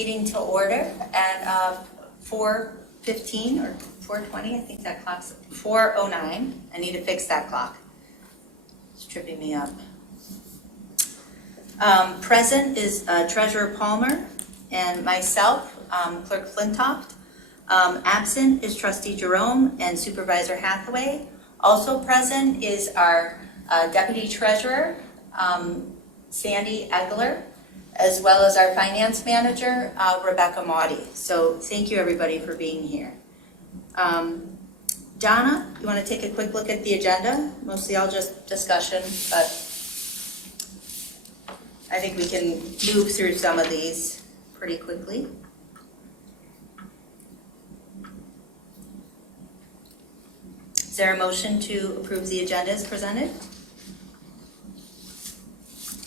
meeting to order at 4:15 or 4:20. I think that clock's 4:09. I need to fix that clock. It's tripping me up. Present is Treasurer Palmer and myself, Clerk Flintoft. Absent is Trustee Jerome and Supervisor Hathaway. Also present is our Deputy Treasurer, Sandy Egler, as well as our Finance Manager, Rebecca Maudie. So thank you everybody for being here. Donna, you want to take a quick look at the agenda? Mostly all just discussion, but I think we can move through some of these pretty quickly. Is there a motion to approve the agenda as presented?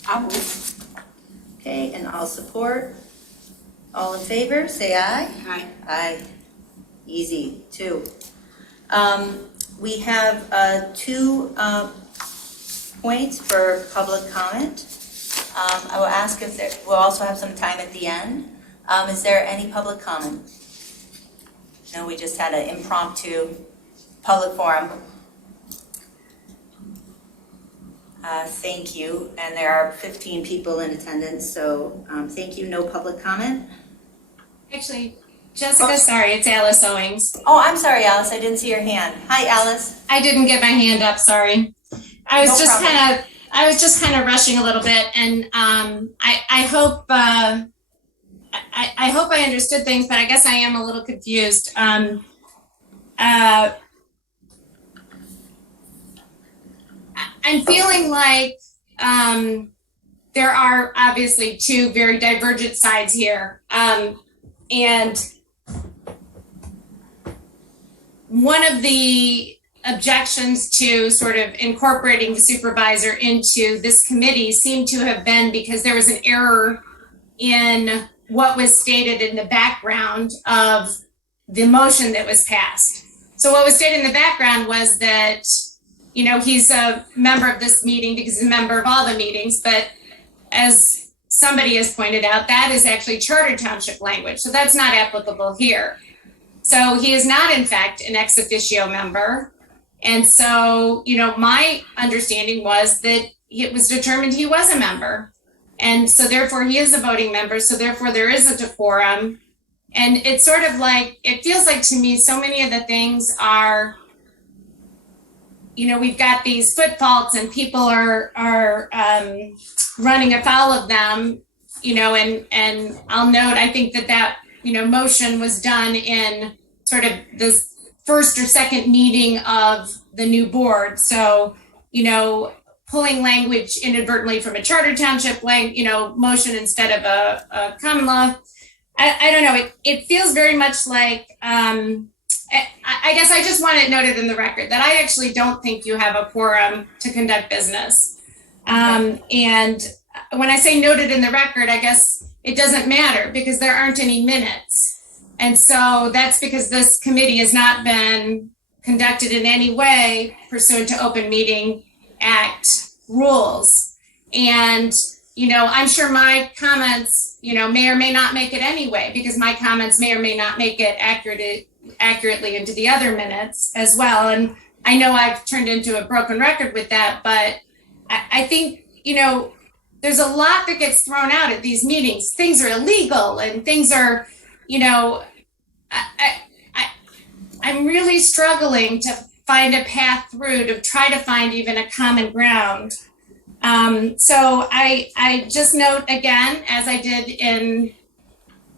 I'll move. Okay, and I'll support. All in favor, say aye. Aye. Aye. Easy, 2. We have 2 points for public comment. I will ask if we'll also have some time at the end. Is there any public comment? No, we just had an impromptu public forum. Thank you, and there are 15 people in attendance, so thank you. No public comment. Actually, Jessica, sorry, it's Alice Owings. Oh, I'm sorry, Alice. I didn't see your hand. Hi, Alice. I didn't get my hand up. Sorry. I was just kind of rushing a little bit, and I hope I hope I understood things, but I guess I am a little confused. I'm feeling like there are obviously 2 very divergent sides here. And one of the objections to sort of incorporating the supervisor into this committee seemed to have been because there was an error in what was stated in the background of the motion that was passed. So what was stated in the background was that, you know, he's a member of this meeting because he's a member of all the meetings, but as somebody has pointed out, that is actually charter township language, so that's not applicable here. So he is not, in fact, an ex officio member. And so, you know, my understanding was that it was determined he was a member. And so therefore he is a voting member, so therefore there is a decorum. And it's sort of like, it feels like to me, so many of the things are, you know, we've got these foot faults and people are running afoul of them, you know, and I'll note, I think that, you know, motion was done in sort of this first or second meeting of the new board. So, you know, pulling language inadvertently from a charter township motion instead of a common law. I don't know, it feels very much like, I guess I just want it noted in the record that I actually don't think you have a quorum to conduct business. And when I say noted in the record, I guess it doesn't matter because there aren't any minutes. And so that's because this committee has not been conducted in any way pursuant to Open Meeting Act rules. And, you know, I'm sure my comments, you know, may or may not make it anyway, because my comments may or may not make it accurately into the other minutes as well. And I know I've turned into a broken record with that, but I think, you know, there's a lot that gets thrown out at these meetings. Things are illegal and things are, you know, I'm really struggling to find a path through to try to find even a common ground. So I just note again, as I did in,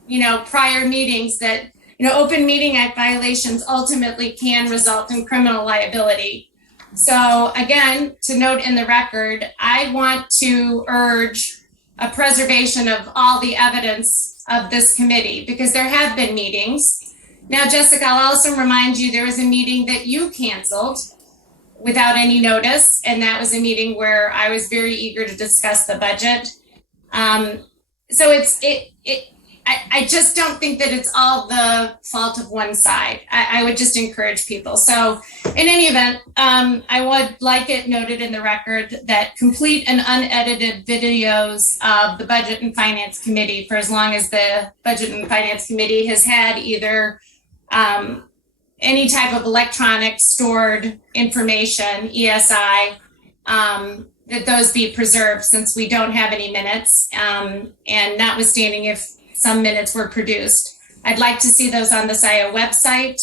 you know, prior meetings, that, you know, Open Meeting Act violations ultimately can result in criminal liability. So again, to note in the record, I want to urge a preservation of all the evidence of this committee because there have been meetings. Now, Jessica, I'll also remind you, there was a meeting that you canceled without any notice, and that was a meeting where I was very eager to discuss the budget. So I just don't think that it's all the fault of one side. I would just encourage people. So in any event, I would like it noted in the record that complete and unedited videos of the Budget and Finance Committee for as long as the Budget and Finance Committee has had either any type of electronic stored information, ESI, that those be preserved since we don't have any minutes, and notwithstanding if some minutes were produced. I'd like to see those on the Scio website.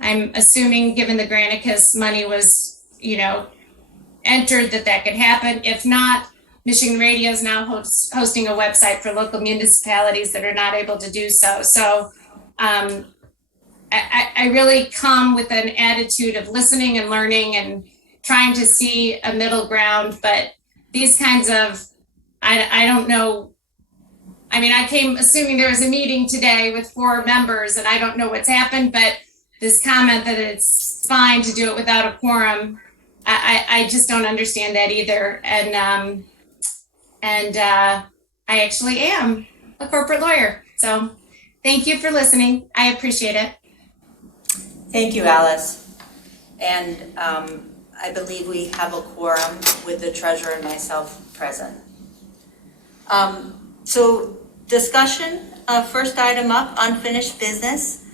I'm assuming given the Granicus money was, entered that could happen. If not, Michigan Radio is now hosting a website for local municipalities that are not able to do so. So I really come with an attitude of listening and learning and trying to see a middle ground, but these kinds of, I don't know. I mean, I came assuming there was a meeting today with 4 members and I don't know what's happened, but this comment that it's fine to do it without a quorum, I just don't understand that either. And I actually am a corporate lawyer. So thank you for listening. I appreciate it. Thank you, Alice. And I believe we have a quorum with the treasurer and myself present. So discussion, first item up, unfinished business.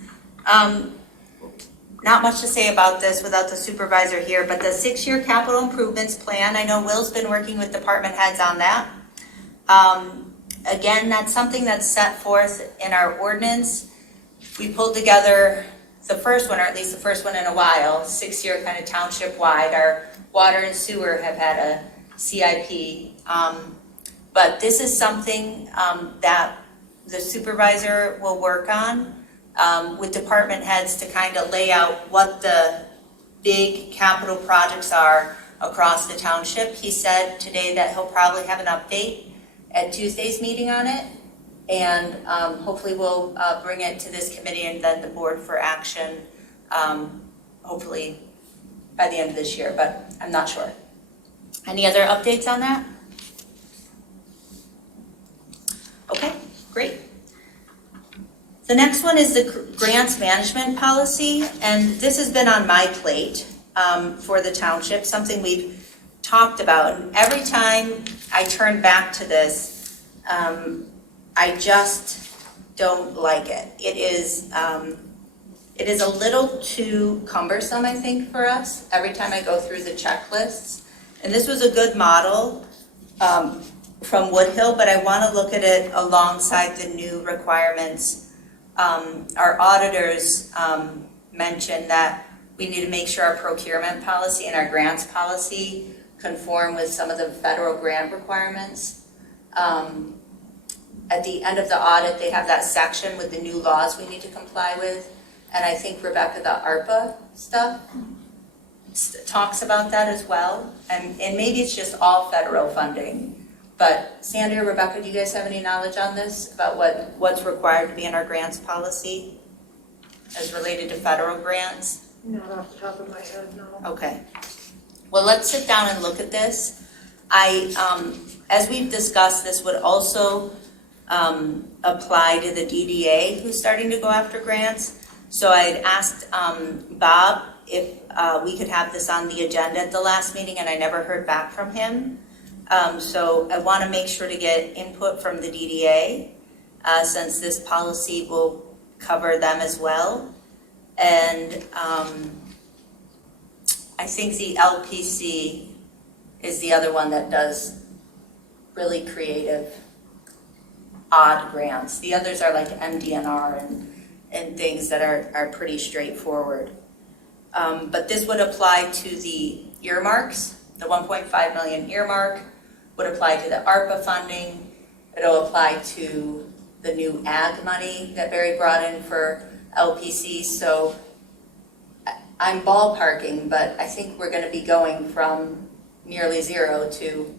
Not much to say about this without the supervisor here, but the 6-year capital improvements plan, I know Will's been working with department heads on that. Again, that's something that's set forth in our ordinance. We pulled together the first one, or at least the first one in a while, 6-year kind of township wide. Our water and sewer have had a CIP. But this is something that the supervisor will work on with department heads to kind of lay out what the big capital projects are across the township. He said today that he'll probably have an update at Tuesday's meeting on it. And hopefully we'll bring it to this committee and then the board for action, hopefully by the end of this year, but I'm not sure. Any other updates on that? Okay, great. The next one is the grants management policy, and this has been on my plate for the township, something we've talked about. And every time I turn back to this, I just don't like it. It is a little too cumbersome, I think, for us every time I go through the checklists. And this was a good model from Woodhill, but I want to look at it alongside the new requirements. Our auditors mentioned that we need to make sure our procurement policy and our grants policy conform with some of the federal grant requirements. At the end of the audit, they have that section with the new laws we need to comply with. And I think, Rebecca, the ARPA stuff talks about that as well. And maybe it's just all federal funding. But Sandy or Rebecca, do you guys have any knowledge on this about what's required to be in our grants policy as related to federal grants? Not off the top of my head, no. Okay. Well, let's sit down and look at this. As we've discussed, this would also apply to the DDA who's starting to go after grants. So I'd asked Bob if we could have this on the agenda at the last meeting, and I never heard back from him. So I want to make sure to get input from the DDA since this policy will cover them as well. And I think the LPC is the other one that does really creative, odd grants. The others are like MDNR and things that are pretty straightforward. But this would apply to the earmarks. The 1.5 million earmark would apply to the ARPA funding. It'll apply to the new ag money that Barry brought in for LPC. So I'm ballparking, but I think we're going to be going from nearly zero to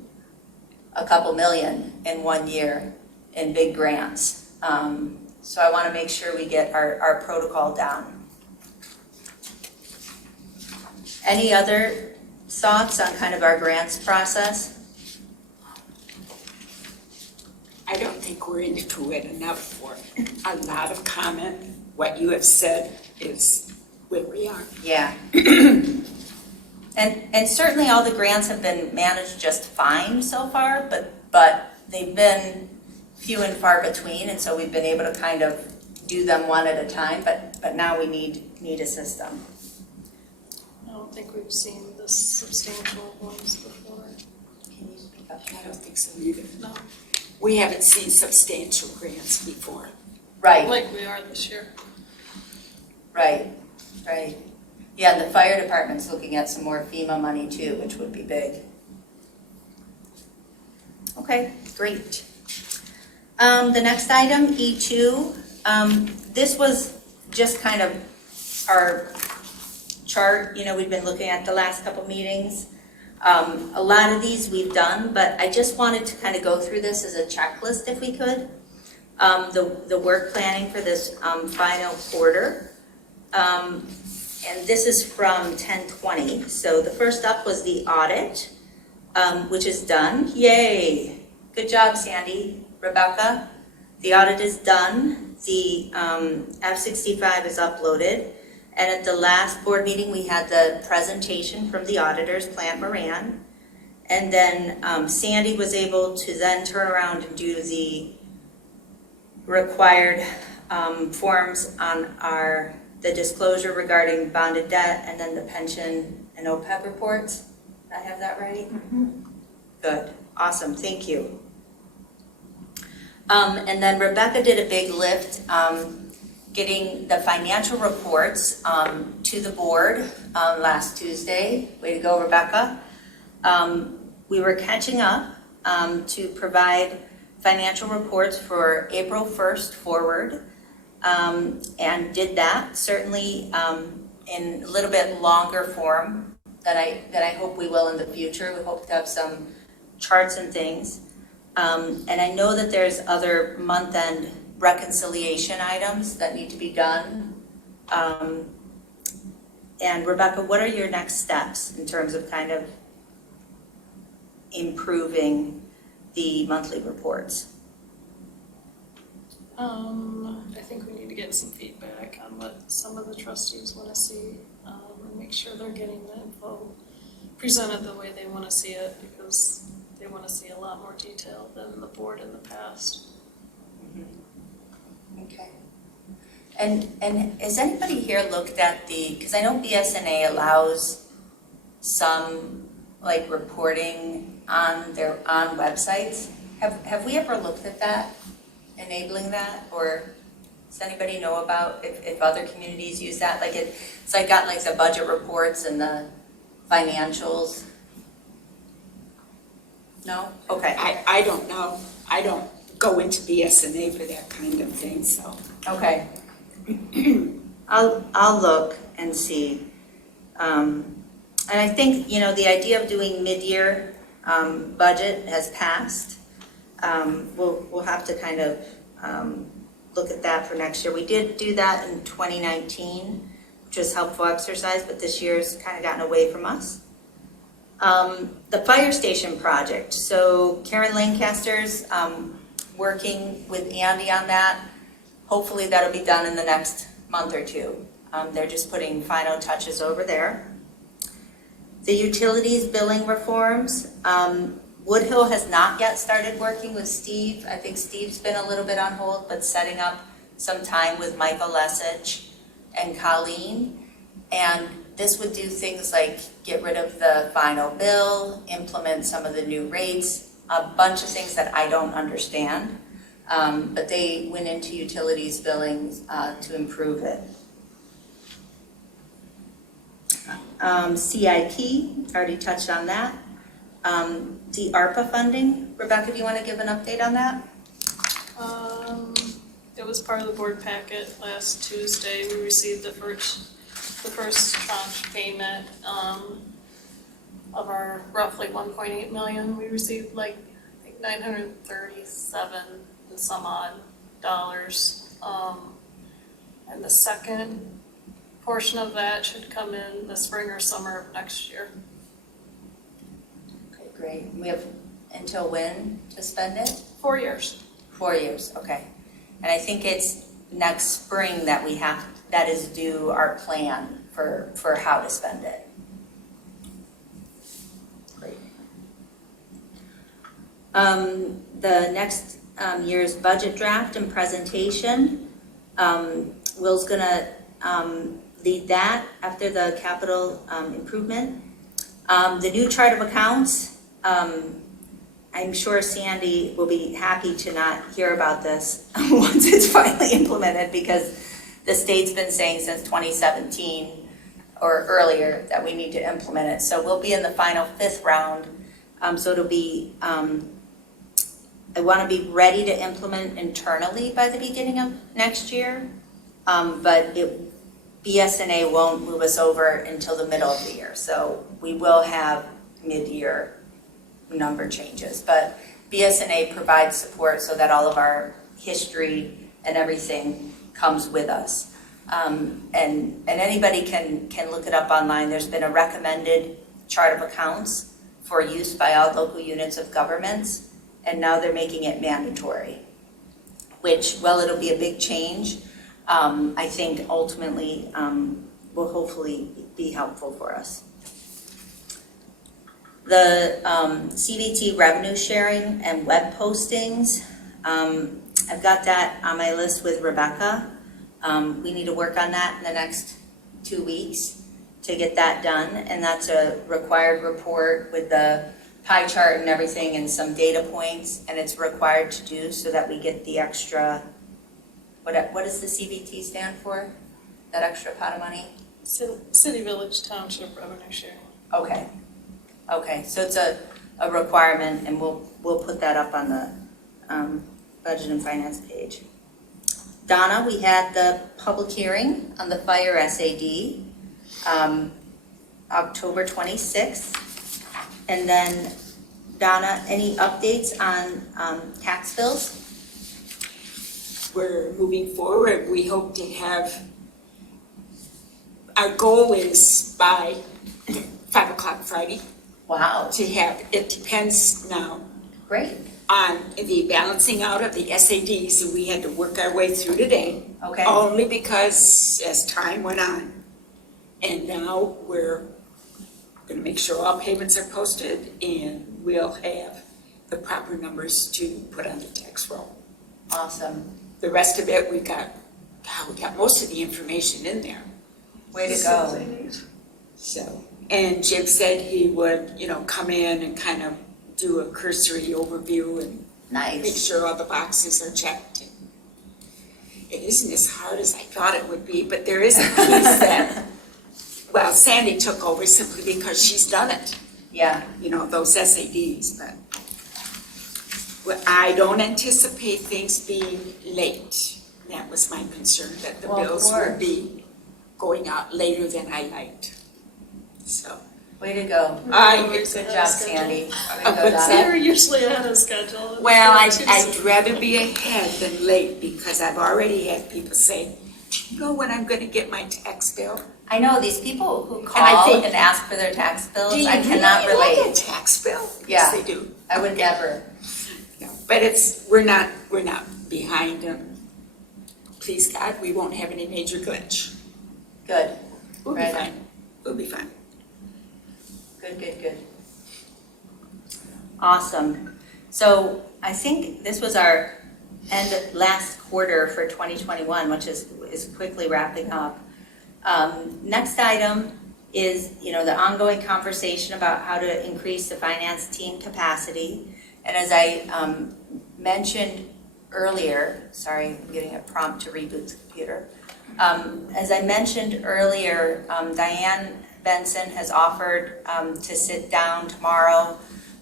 a couple million in 1 year in big grants. So I want to make sure we get our protocol down. Any other thoughts on kind of our grants process? I don't think we're into it enough for a lot of comment. What you have said is where we are. Yeah. And certainly all the grants have been managed just fine so far, but they've been few and far between, and so we've been able to kind of do them one at a time, but now we need a system. I don't think we've seen the substantial ones before. Can you speak up? I don't think so either. No, We haven't seen substantial grants before. Right, like we are this year. right. Yeah, the fire department's looking at some more FEMA money too, which would be big. Okay, great. The next item, E2, this was just kind of our chart, we've been looking at the last couple meetings. A lot of these we've done, but I just wanted to kind of go through this as a checklist if we could. The work planning for this final quarter. And this is from 10/20. So the first up was the audit, which is done. Yay! Good job, Sandy. Rebecca, the audit is done. The F-65 is uploaded. And at the last board meeting, we had the presentation from the auditors, Plant Moran. And then Sandy was able to then turn around and do the required forms on the disclosure regarding bonded debt and then the pension and OPEB reports. Did I have that right? Mm-hmm. Good. Awesome. Thank you. And then Rebecca did a big lift getting the financial reports to the board last Tuesday. Way to go, Rebecca. We were catching up to provide financial reports for April 1st forward, and did that, certainly in a little bit longer form that I hope we will in the future. We hope to have some charts and things. And I know that there's other month-end reconciliation items that need to be done. And Rebecca, what are your next steps in terms of kind of improving the monthly reports? I think we need to get some feedback on what some of the trustees want to see, and make sure they're getting the info presented the way they want to see it, because they want to see a lot more detail than the board in the past. Mm-hmm. Okay. And has anybody here looked at because I know BSNA allows some like reporting on their websites. Have we ever looked at that, enabling that, or does anybody know about if other communities use that? Like it's like got like the budget reports and the financials. No? Okay. I don't know. I don't go into BSNA for that kind of thing, so. Okay. I'll look and see. And I think, the idea of doing mid-year budget has passed. We'll have to kind of look at that for next year. We did do that in 2019, which was helpful exercise, but this year's kind of gotten away from us. The fire station project. So Karen Lancaster's working with Andy on that. Hopefully that'll be done in the next month or two. They're just putting final touches over there. The utilities billing reforms. Woodhill has not yet started working with Steve. I think Steve's been a little bit on hold, but setting up some time with Michael Lesage and Colleen. And this would do things like get rid of the final bill, implement some of the new rates, a bunch of things that I don't understand. But they went into utilities billings to improve it. CIP, already touched on that. The ARPA funding, Rebecca, do you want to give an update on that? It was part of the board packet last Tuesday. We received the first tranche payment of our roughly 1.8 million. We received like I think 937 and some odd dollars, and the second portion of that should come in the spring or summer of next year. Okay, great. We have until when to spend it? 4 years. 4 years, okay. And I think it's next spring that that is due our plan for how to spend it. Great. The next year's budget draft and presentation, Will's gonna lead that after the capital improvement. The new chart of accounts, I'm sure Sandy will be happy to not hear about this once it's finally implemented, because the state's been saying since 2017 or earlier that we need to implement it. So we'll be in the final 5th round. So it'll be, I want to be ready to implement internally by the beginning of next year, but BSNA won't move us over until the middle of the year. So we will have mid-year number changes, but BSNA provides support so that all of our history and everything comes with us. And anybody can look it up online. There's been a recommended chart of accounts for use by all local units of governments, and now they're making it mandatory, which, well, it'll be a big change. I think ultimately will hopefully be helpful for us. The CVT revenue sharing and web postings, I've got that on my list with Rebecca. We need to work on that in the next 2 weeks to get that done, and that's a required report with the pie chart and everything and some data points, and it's required to do so that we get the extra, what does the CVT stand for? That extra pot of money? City, village, township revenue sharing. Okay. Okay, so it's a requirement, and we'll put that up on the budget and finance page. Donna, we had the public hearing on the fire SAD, October 26th. And then, Donna, any updates on tax bills? We're moving forward. We hope to have, our goal is by 5 o'clock Friday Wow, to have, it depends now great, on the balancing out of the SADs, and we had to work our way through today. okay, Only because as time went on, and now we're going to make sure all payments are posted, and we'll have the proper numbers to put on the tax roll. awesome, The rest of it, we got most of the information in there. way to go. So, and Jim said he would, come in and kind of do a cursory overview and make Nice, sure all the boxes are checked. It isn't as hard as I thought it would be, but there is a piece that, well, Sandy took over simply because she's done it, yeah, those SADs, but well, I don't anticipate things being late. That was my concern, that the Well, of bills course. would be going out later than I liked. So, way to go. Always Good ahead of job, schedule. Sandy. Way to Oh, go, but Donna. We're usually ahead of schedule. well, It's I'd Tuesday. rather be ahead than late, because I've already had people say, do you know when I'm gonna get my tax bill? I know these people who I call think- and ask for their tax bills, Do you I cannot really want relate. a tax bill? Yeah. Yes, they do. I would never. Yeah, but we're not behind them. Please God, we won't have any major glitch. Good, We'll be Right. fine. We'll be fine. good. Awesome. So I think this was our last quarter for 2021, which is quickly wrapping up. Next item is, the ongoing conversation about how to increase the finance team capacity. And as I mentioned earlier, sorry, I'm getting a prompt to reboot the computer. As I mentioned earlier, Diane Benson has offered to sit down tomorrow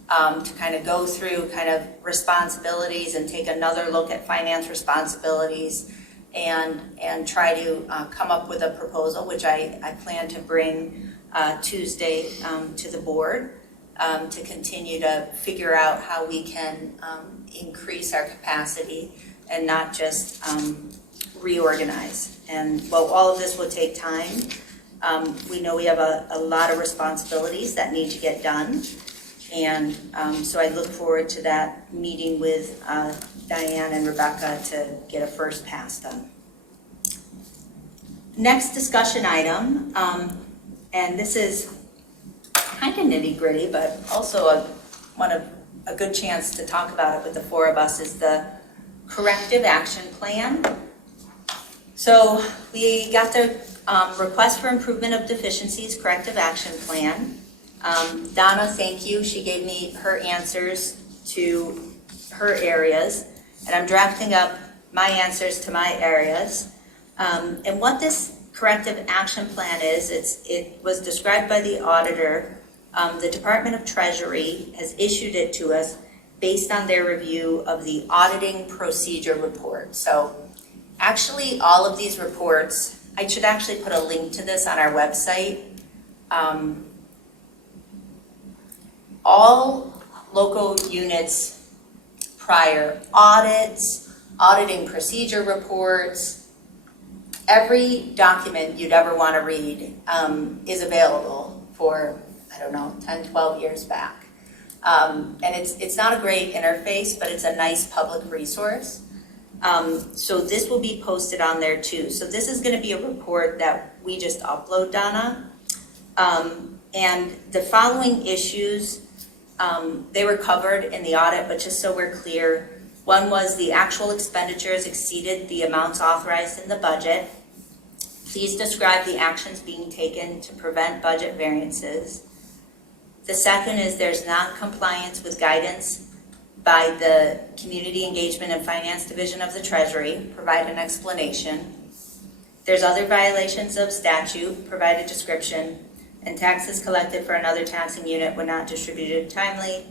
to kind of go through kind of responsibilities and take another look at finance responsibilities and try to come up with a proposal, which I plan to bring Tuesday to the board to continue to figure out how we can increase our capacity and not just reorganize. And while all of this will take time, we know we have a lot of responsibilities that need to get done. And so I look forward to that meeting with Diane and Rebecca to get a first pass done. Next discussion item, and this is kind of nitty gritty, but also a good chance to talk about it with the four of us, is the corrective action plan. So we got the request for improvement of deficiencies corrective action plan. Donna, thank you. She gave me her answers to her areas, and I'm drafting up my answers to my areas. And what this corrective action plan is, it was described by the auditor. The Department of Treasury has issued it to us based on their review of the auditing procedure report. So actually, all of these reports, I should actually put a link to this on our website. All local units prior audits, auditing procedure reports, every document you'd ever want to read is available for, I don't know, 10, 12 years back. And it's not a great interface, but it's a nice public resource. So this will be posted on there too. So this is going to be a report that we just upload, Donna. And the following issues, they were covered in the audit, but just so we're clear, one was the actual expenditures exceeded the amounts authorized in the budget. Please describe the actions being taken to prevent budget variances. The second is there's non-compliance with guidance by the Community Engagement and Finance Division of the Treasury. Provide an explanation. There's other violations of statute. Provide a description. And taxes collected for another taxing unit were not distributed timely.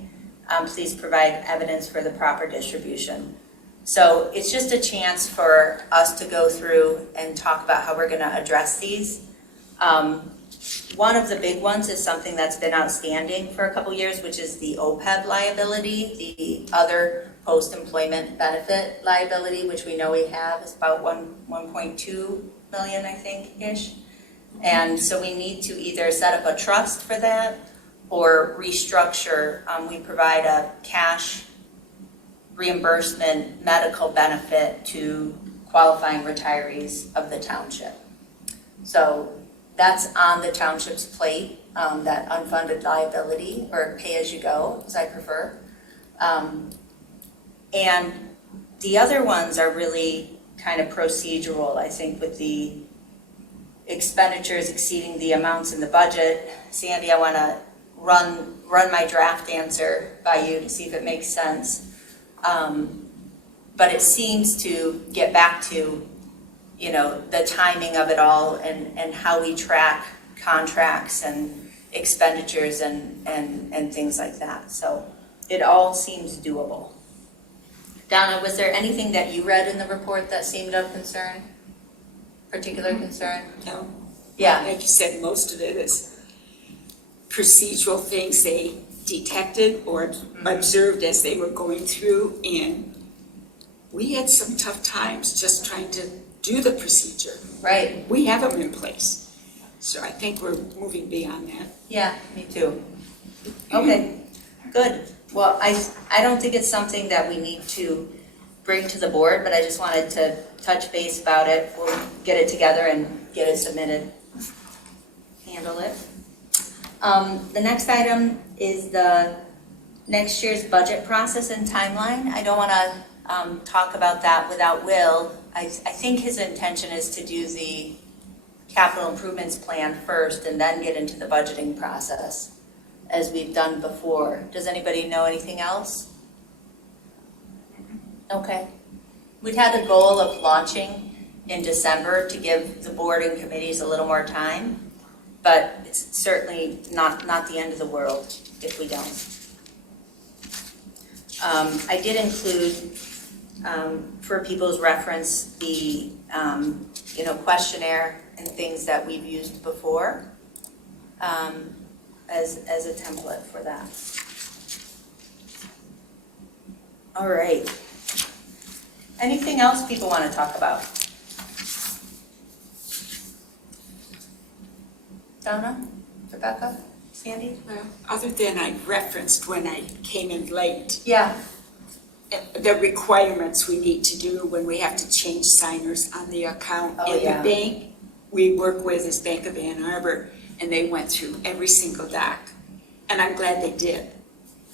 Please provide evidence for the proper distribution. So it's just a chance for us to go through and talk about how we're going to address these. One of the big ones is something that's been outstanding for a couple years, which is the OPEB liability, the other post-employment benefit liability, which we know we have is about 1.2 million, I think-ish. And so we need to either set up a trust for that or restructure. We provide a cash reimbursement medical benefit to qualifying retirees of the township. So that's on the township's plate, that unfunded liability, or pay-as-you-go, as I prefer. And the other ones are really kind of procedural, I think, with the expenditures exceeding the amounts in the budget. Sandy, I want to run my draft answer by you to see if it makes sense. But it seems to get back to, you know, the timing of it all and how we track contracts and expenditures and things like that. So it all seems doable. Donna, was there anything that you read in the report that seemed of concern? Particular concern? No. Yeah. Like you said, most of it is procedural things they detected or observed as they were going through, and we had some tough times just trying to do the procedure. Right. We have them in place, so I think we're moving beyond that. Yeah, me too. Okay, good. Well, I don't think it's something that we need to bring to the board, but I just wanted to touch base about it. We'll get it together and get it submitted. Handle it. The next item is the next year's budget process and timeline. I don't want to talk about that without Will. I think his intention is to do the capital improvements plan first and then get into the budgeting process, as we've done before. Does anybody know anything else? Okay. We'd had a goal of launching in December to give the board and committees a little more time, but it's certainly not the end of the world if we don't. I did include, for people's reference, the questionnaire and things that we've used before as a template for that. All right. Anything else people want to talk about? Donna? Rebecca? Sandy? Well, other than I referenced when I came in late, Yeah. the requirements we need to do when we have to change signers on the account. Oh, And yeah. the bank we work with is Bank of Ann Arbor, and they went through every single doc. And I'm glad they did.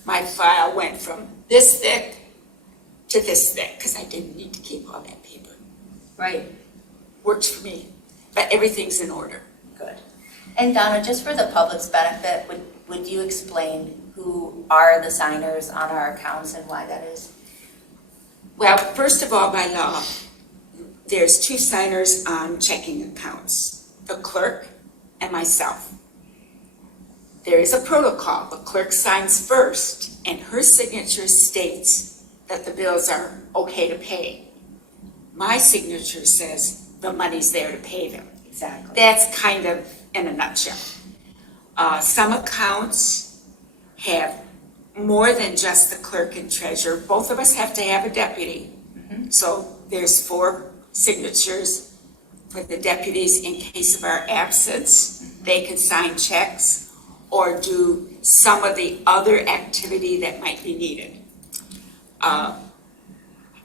My file went from this thick to this thick, because I didn't need to keep all that paper. Right, Works for me, but everything's in order. good. And Donna, just for the public's benefit, would you explain who are the signers on our accounts and why that is? Well, first of all, by law, there's 2 signers on checking accounts, the clerk and myself. There is a protocol. The clerk signs first, and her signature states that the bills are okay to pay. My signature says the money's there to pay them. Exactly. That's kind of in a nutshell. Some accounts have more than just the clerk and treasurer. Both of us have to have a deputy. So there's 4 signatures for the deputies in case of our absence. They can sign checks or do some of the other activity that might be needed.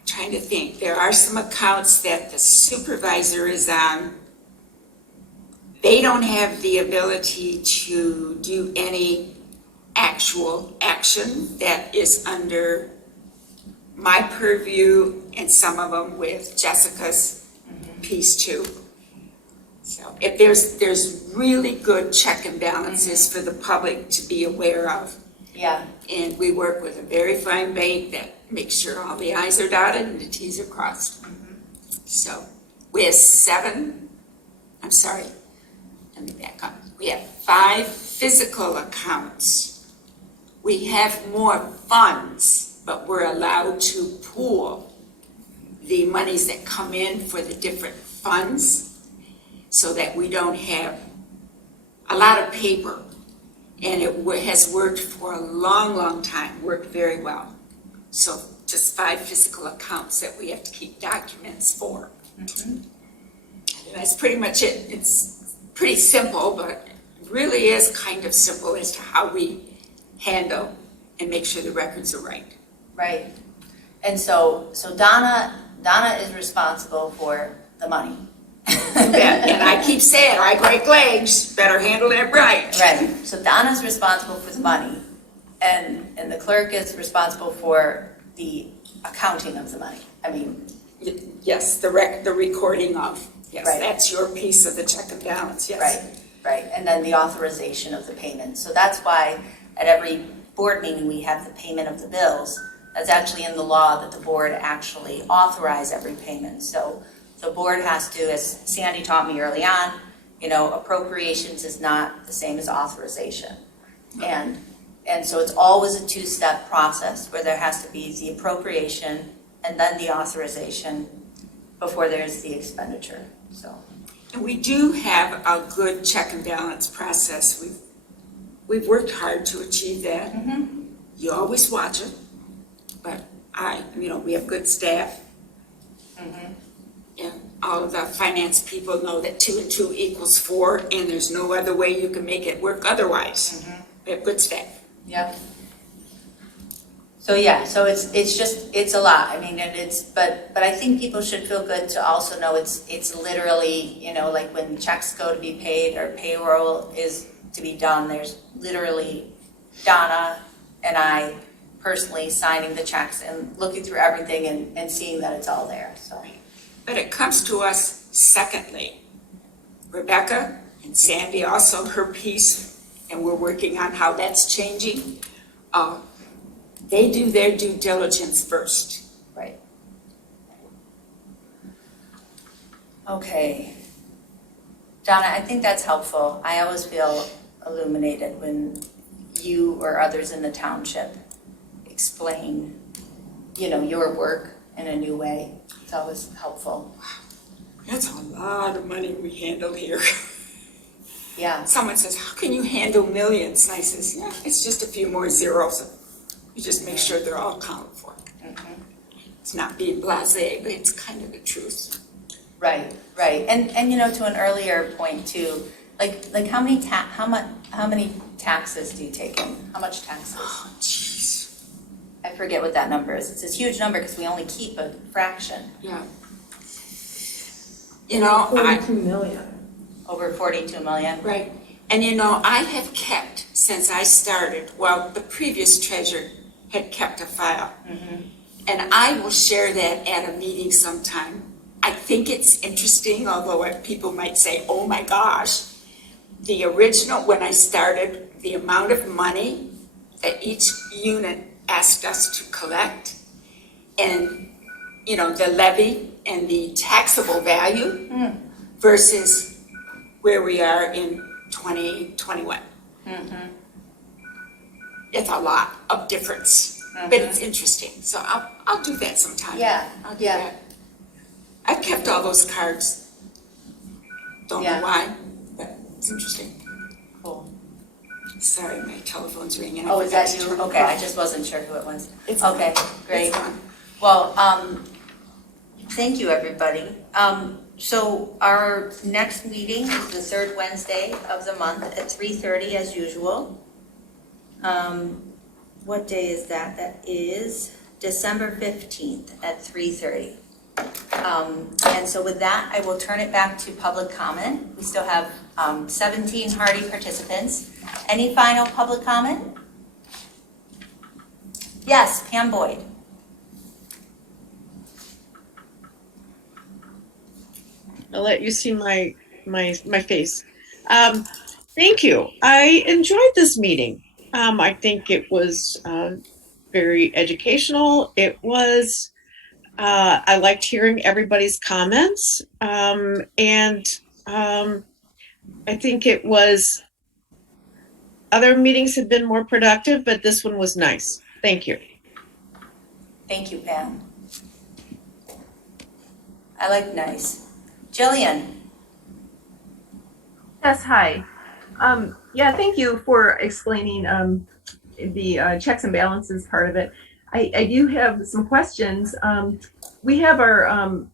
Trying to think, there are some accounts that the supervisor is on. They don't have the ability to do any actual action that is under my purview, and some of them with Jessica's piece too. So if there's really good check and balances for the public to be aware of. Yeah, And we work with a very fine bank that makes sure all the i's are dotted and the t's are crossed. So we have 7, I'm sorry, let me back up. We have 5 physical accounts. We have more funds, but we're allowed to pool the monies that come in for the different funds so that we don't have a lot of paper. And it has worked for a long, long time, worked very well. So just 5 physical accounts that we have to keep documents for. And that's pretty much it. It's pretty simple, but really is kind of simple as to how we handle and make sure the records are right. right. And so Donna is responsible for the money. And I keep saying, I break legs, better handle it right. Right, so Donna's responsible for the money, and the clerk is responsible for the accounting of the money. I mean, Yes, the recording of, yes, Right. that's your piece of the check and balance, yes. right, and then the authorization of the payment. So that's why at every board meeting, we have the payment of the bills. That's actually in the law that the board actually authorize every payment. So the board has to, as Sandy taught me early on, appropriations is not the same as authorization. And so it's always a 2-step process where there has to be the appropriation and then the authorization before there's the expenditure, so. And we do have a good check and balance process. We've worked hard to achieve that. You always watch it, but we have good staff. And all of the finance people know that 2 and 2 equals 4, and there's no other way you can make it work otherwise. We have good staff. Yep. So yeah, so it's a lot. I mean, and but I think people should feel good to also know it's literally, like when checks go to be paid or payroll is to be done, there's literally Donna and I personally signing the checks and looking through everything and seeing that it's all there, so. But it comes to us secondly. Rebecca and Sandy also her piece, and we're working on how that's changing. They do their due diligence first. Right. Okay. Donna, I think that's helpful. I always feel illuminated when you or others in the township explain, your work in a new way. It's always helpful. That's a lot of money we handle here. Yeah. Someone says, how can you handle millions? And I says, yeah, it's just a few more zeros. You just make sure they're all accounted for. It's not being blasé, but it's kind of the truth. Right. And to an earlier point too, like how many taxes do you take in? How much taxes? Oh, jeez. I forget what that number is. It's this huge number because we only keep a fraction. Yeah. You know, 42 million. Over 42 million. right. And you know, I have kept, since I started, well, the previous treasurer had kept a file. And I will share that at a meeting sometime. I think it's interesting, although people might say, oh my gosh, the original, when I started, the amount of money that each unit asked us to collect, and, you know, the levy and the taxable value versus where we are in 2021. It's a lot of difference, but it's interesting. So I'll do that sometime. Yeah, I'll do yeah. that. I've kept all those cards. Don't Yeah. know why, but it's interesting. Cool. Sorry, my telephone's ringing. I Oh, is forgot that to you? turn it Okay, I off. just wasn't sure who it was. It's Okay, on. great. It's on. Well, thank you, everybody. So our next meeting is the third Wednesday of the month at 3:30 as usual. What day is that? That is December 15th at 3:30. And so with that, I will turn it back to public comment. We still have 17 hardy participants. Any final public comment? Yes, Pam Boyd. I'll let you see my face. Thank you. I enjoyed this meeting. I think it was very educational. It was. I liked hearing everybody's comments, and I think it was. Other meetings have been more productive, but this one was nice. Thank you. Thank you, Pam. I like nice. Jillian. Yes, hi. Yeah, thank you for explaining the checks and balances part of it. I do have some questions. We have our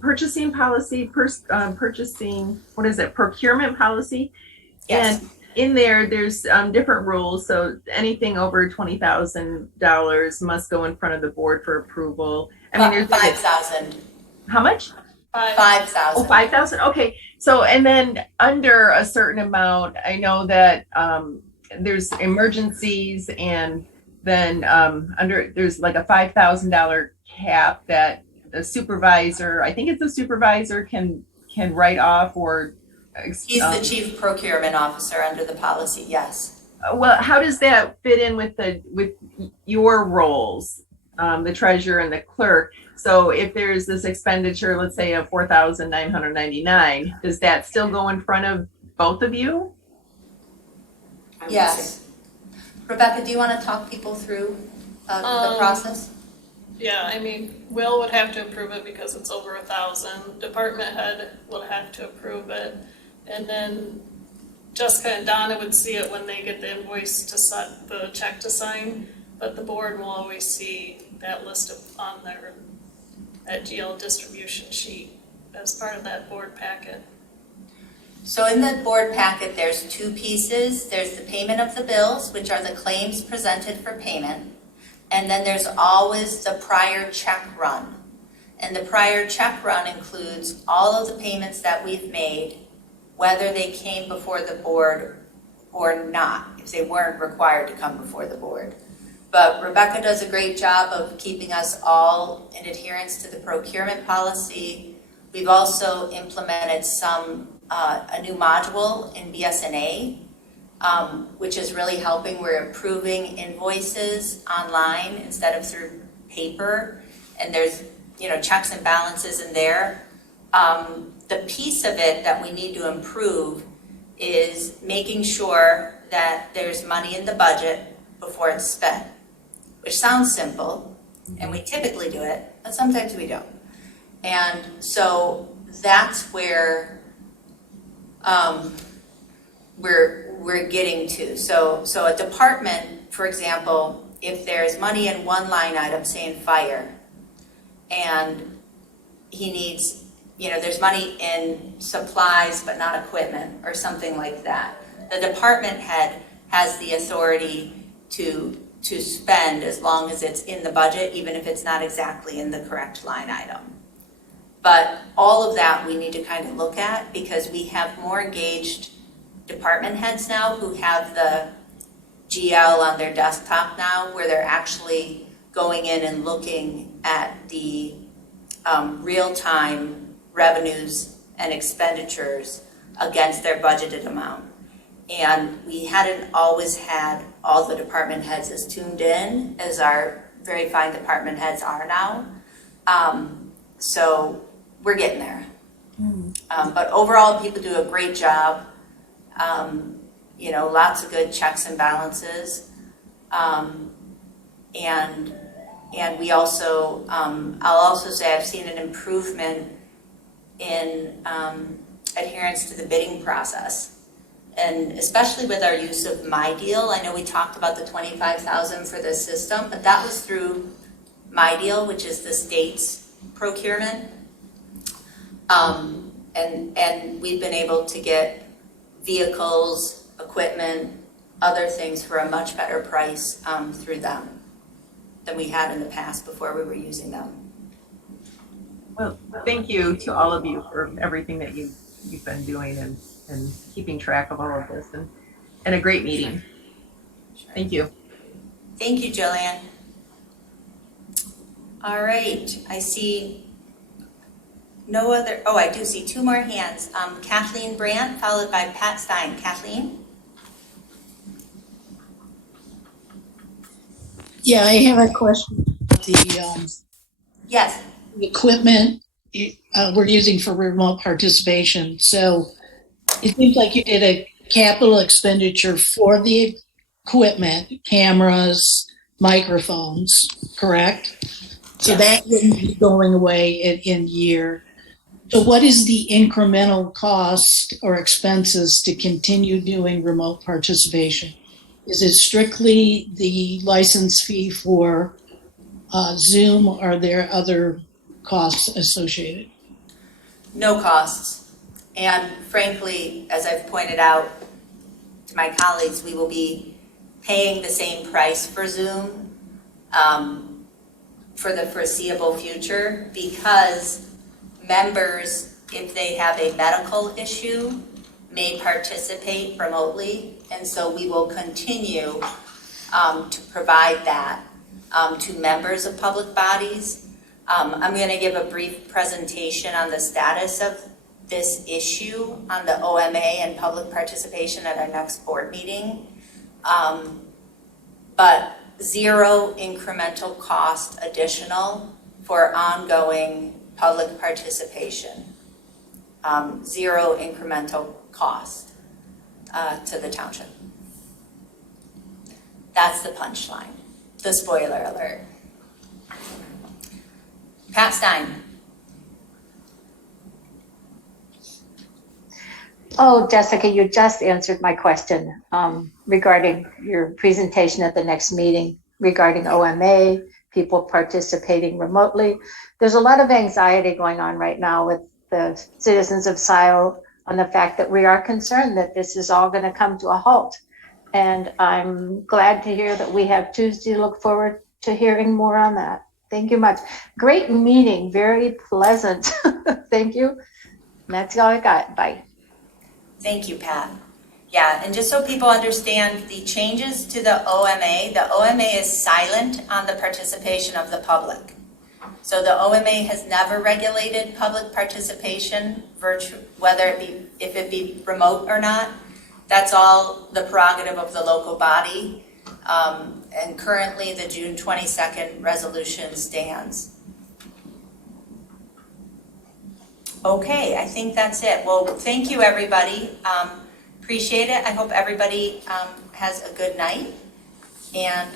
purchasing policy, purchasing, what is it, procurement policy? Yes. And in there's different rules. So anything over $20,000 must go in front of the board for approval. I mean, there's 5,000. how much? 5,000. Oh, 5,000. Okay. So, and then under a certain amount, I know that there's emergencies, and then there's like a $5,000 cap that the supervisor, I think it's the supervisor, can write off or. He's the chief procurement officer under the policy, yes. Well, how does that fit in with your roles, the treasurer and the clerk? So if there's this expenditure, let's say of $4,999, does that still go in front of both of you? I would Yes. say. Rebecca, do you want to talk people through the process? Yeah, I mean, Will would have to approve it because it's over 1,000. Department head would have to approve it. And then Jessica and Donna would see it when they get the invoice to set the check to sign. But the board will always see that list on that GL distribution sheet as part of that board packet. So in the board packet, there's two pieces. There's the payment of the bills, which are the claims presented for payment. And then there's always the prior check run. And the prior check run includes all of the payments that we've made, whether they came before the board or not, if they weren't required to come before the board. But Rebecca does a great job of keeping us all in adherence to the procurement policy. We've also implemented a new module in BSNA, which is really helping. We're approving invoices online instead of through paper, and there's checks and balances in there. The piece of it that we need to improve is making sure that there's money in the budget before it's spent, which sounds simple, and we typically do it, but sometimes we don't. And so that's where we're getting to. So a department, for example, if there's money in one line item, say in fire, and he needs, there's money in supplies but not equipment or something like that, the department head has the authority to to spend as long as it's in the budget, even if it's not exactly in the correct line item. But all of that we need to kind of look at, because we have more engaged department heads now who have the GL on their desktop now, where they're actually going in and looking at the real-time revenues and expenditures against their budgeted amount. And we hadn't always had all the department heads as tuned in as our very fine department heads are now. So we're getting there. But overall, people do a great job. You know, lots of good checks and balances. And we also, I'll also say I've seen an improvement in adherence to the bidding process. And especially with our use of My Deal. I know we talked about the $25,000 for the system, but that was through My Deal, which is the state's procurement. And we've been able to get vehicles, equipment, other things for a much better price through them than we had in the past before we were using them. Well, thank you to all of you for everything that you've been doing and keeping track of all of this, and a great meeting. Sure. Thank you. Thank you, Jillian. All right, I see no other, oh, I do see two more hands. Kathleen Brandt, followed by Pat Stein. Kathleen? Yeah, I have a question. The Yes. equipment we're using for remote participation. So it seems like you did a capital expenditure for the equipment, cameras, microphones, correct? So that wouldn't be going away in year. So what is the incremental cost or expenses to continue doing remote participation? Is it strictly the license fee for Zoom, or are there other costs associated? No costs. And frankly, as I've pointed out to my colleagues, we will be paying the same price for Zoom for the foreseeable future, because members, if they have a medical issue, may participate remotely. And so we will continue to provide that to members of public bodies. I'm going to give a brief presentation on the status of this issue on the OMA and public participation at our next board meeting. But zero incremental cost additional for ongoing public participation. Zero incremental cost to the township. That's the punchline, the spoiler alert. Pat Stein. Oh, Jessica, you just answered my question regarding your presentation at the next meeting regarding OMA, people participating remotely. There's a lot of anxiety going on right now with the citizens of Scio on the fact that we are concerned that this is all going to come to a halt. And I'm glad to hear that we have Tuesday to look forward to hearing more on that. Thank you much. Great meeting, very pleasant. Thank you. That's all I got. Bye. Thank you, Pat. Yeah, and just so people understand the changes to the OMA is silent on the participation of the public. So the OMA has never regulated public participation, whether it be, if it be remote or not. That's all the prerogative of the local body. And currently the June 22nd resolution stands. Okay, I think that's it. Well, thank you, everybody. Appreciate it. I hope everybody has a good night and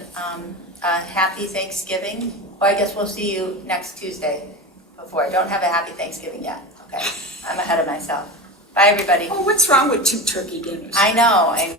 a happy Thanksgiving. Oh, I guess we'll see you next Tuesday before. I don't have a happy Thanksgiving yet. Okay, I'm ahead of myself. Bye, everybody. Oh, what's wrong with 2 turkey dinners? I know.